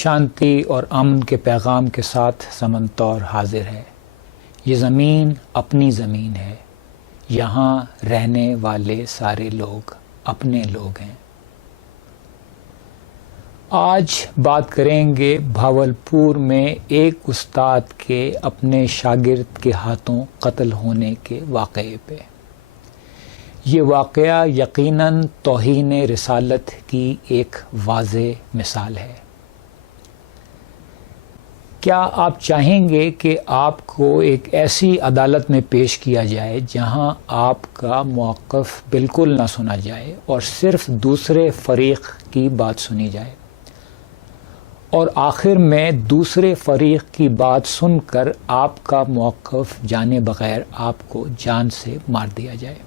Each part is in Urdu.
شانتی اور امن کے پیغام کے ساتھ سمنتور حاضر ہے۔ یہ زمین اپنی زمین ہے، یہاں رہنے والے سارے لوگ اپنے لوگ ہیں۔ آج بات کریں گے بھاولپور میں ایک استاد کے اپنے شاگرد کے ہاتھوں قتل ہونے کے واقعے پہ۔ یہ واقعہ یقیناً توہین رسالت کی ایک واضح مثال ہے۔ کیا آپ چاہیں گے کہ آپ کو ایک ایسی عدالت میں پیش کیا جائے جہاں آپ کا موقف بالکل نہ سنا جائے اور صرف دوسرے فریق کی بات سنی جائے، اور آخر میں دوسرے فریق کی بات سن کر آپ کا موقف جانے بغیر آپ کو جان سے مار دیا جائے؟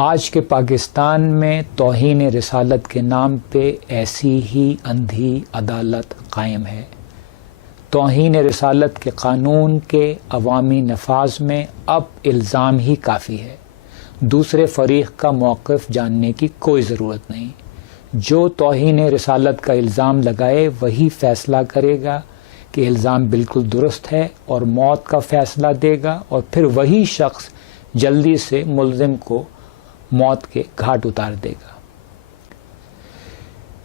آج کے پاکستان میں توہین رسالت کے نام پہ ایسی ہی اندھی عدالت قائم ہے۔ توہین رسالت کے قانون کے عوامی نفاذ میں اب الزام ہی کافی ہے، دوسرے فریق کا موقف جاننے کی کوئی ضرورت نہیں۔ جو توہین رسالت کا الزام لگائے وہی فیصلہ کرے گا کہ الزام بالکل درست ہے اور موت کا فیصلہ دے گا، اور پھر وہی شخص جلدی سے ملزم کو موت کے گھاٹ اتار دے گا۔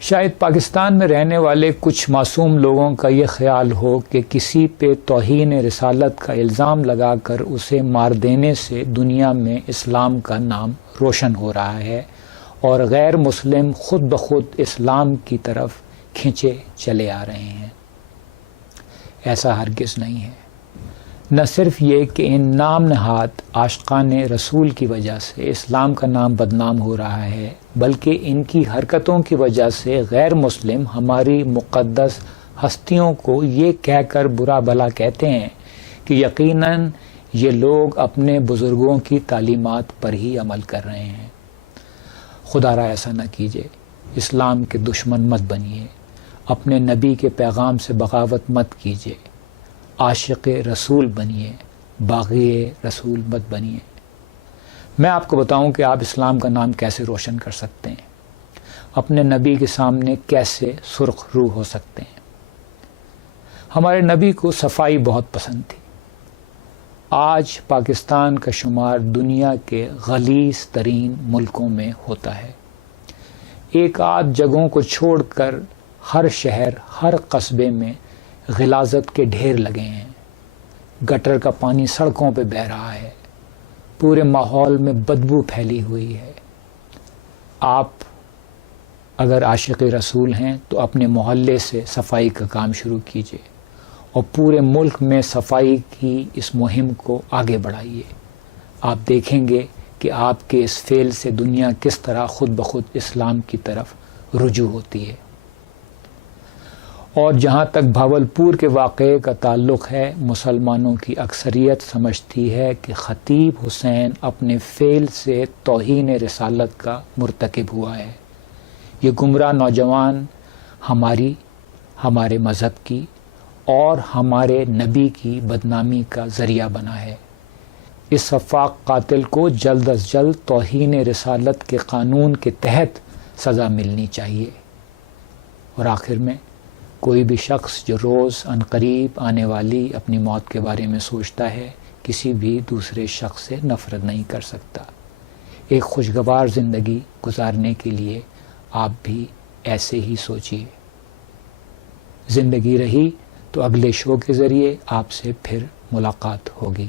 شاید پاکستان میں رہنے والے کچھ معصوم لوگوں کا یہ خیال ہو کہ کسی پہ توہین رسالت کا الزام لگا کر اسے مار دینے سے دنیا میں اسلام کا نام روشن ہو رہا ہے اور غیر مسلم خود بخود اسلام کی طرف کھنچے چلے آ رہے ہیں۔ ایسا ہرگز نہیں ہے۔ نہ صرف یہ کہ ان نام نہاد عاشقان رسول کی وجہ سے اسلام کا نام بدنام ہو رہا ہے، بلکہ ان کی حرکتوں کی وجہ سے غیر مسلم ہماری مقدس ہستیوں کو یہ کہہ کر برا بھلا کہتے ہیں کہ یقیناً یہ لوگ اپنے بزرگوں کی تعلیمات پر ہی عمل کر رہے ہیں۔ خدا را ایسا نہ کیجیے، اسلام کے دشمن مت بنیے، اپنے نبی کے پیغام سے بغاوت مت کیجیے، عاشق رسول بنیے، باغی رسول مت بنیے۔ میں آپ کو بتاؤں کہ آپ اسلام کا نام کیسے روشن کر سکتے ہیں، اپنے نبی کے سامنے کیسے سرخ رو ہو سکتے ہیں۔ ہمارے نبی کو صفائی بہت پسند تھی۔ آج پاکستان کا شمار دنیا کے غلیظ ترین ملکوں میں ہوتا ہے۔ ایک آدھ جگہوں کو چھوڑ کر ہر شہر، ہر قصبے میں غلاظت کے ڈھیر لگے ہیں۔ گٹر کا پانی سڑکوں پہ بہہ رہا ہے، پورے ماحول میں بدبو پھیلی ہوئی ہے۔ آپ اگر عاشق رسول ہیں تو اپنے محلے سے صفائی کا کام شروع کیجیے اور پورے ملک میں صفائی کی اس مہم کو آگے بڑھائیے۔ آپ دیکھیں گے کہ آپ کے اس فعل سے دنیا کس طرح خود بخود اسلام کی طرف رجوع ہوتی ہے۔ اور جہاں تک بھاولپور کے واقعے کا تعلق ہے، مسلمانوں کی اکثریت سمجھتی ہے کہ خطیب حسین اپنے فعل سے توہین رسالت کا مرتکب ہوا ہے۔ یہ گمراہ نوجوان ہمارے مذہب کی اور ہمارے نبی کی بدنامی کا ذریعہ بنا ہے۔ اس سفاک قاتل کو جلد از جلد توہین رسالت کے قانون کے تحت سزا ملنی چاہیے۔ اور آخر میں کوئی بھی شخص جو روز عنقریب آنے والی اپنی موت کے بارے میں سوچتا ہے، کسی بھی دوسرے شخص سے نفرت نہیں کر سکتا۔ ایک خوشگوار زندگی گزارنے کے لیے آپ بھی ایسے ہی سوچیے۔ زندگی رہی تو اگلے شو کے ذریعے آپ سے پھر ملاقات ہوگی۔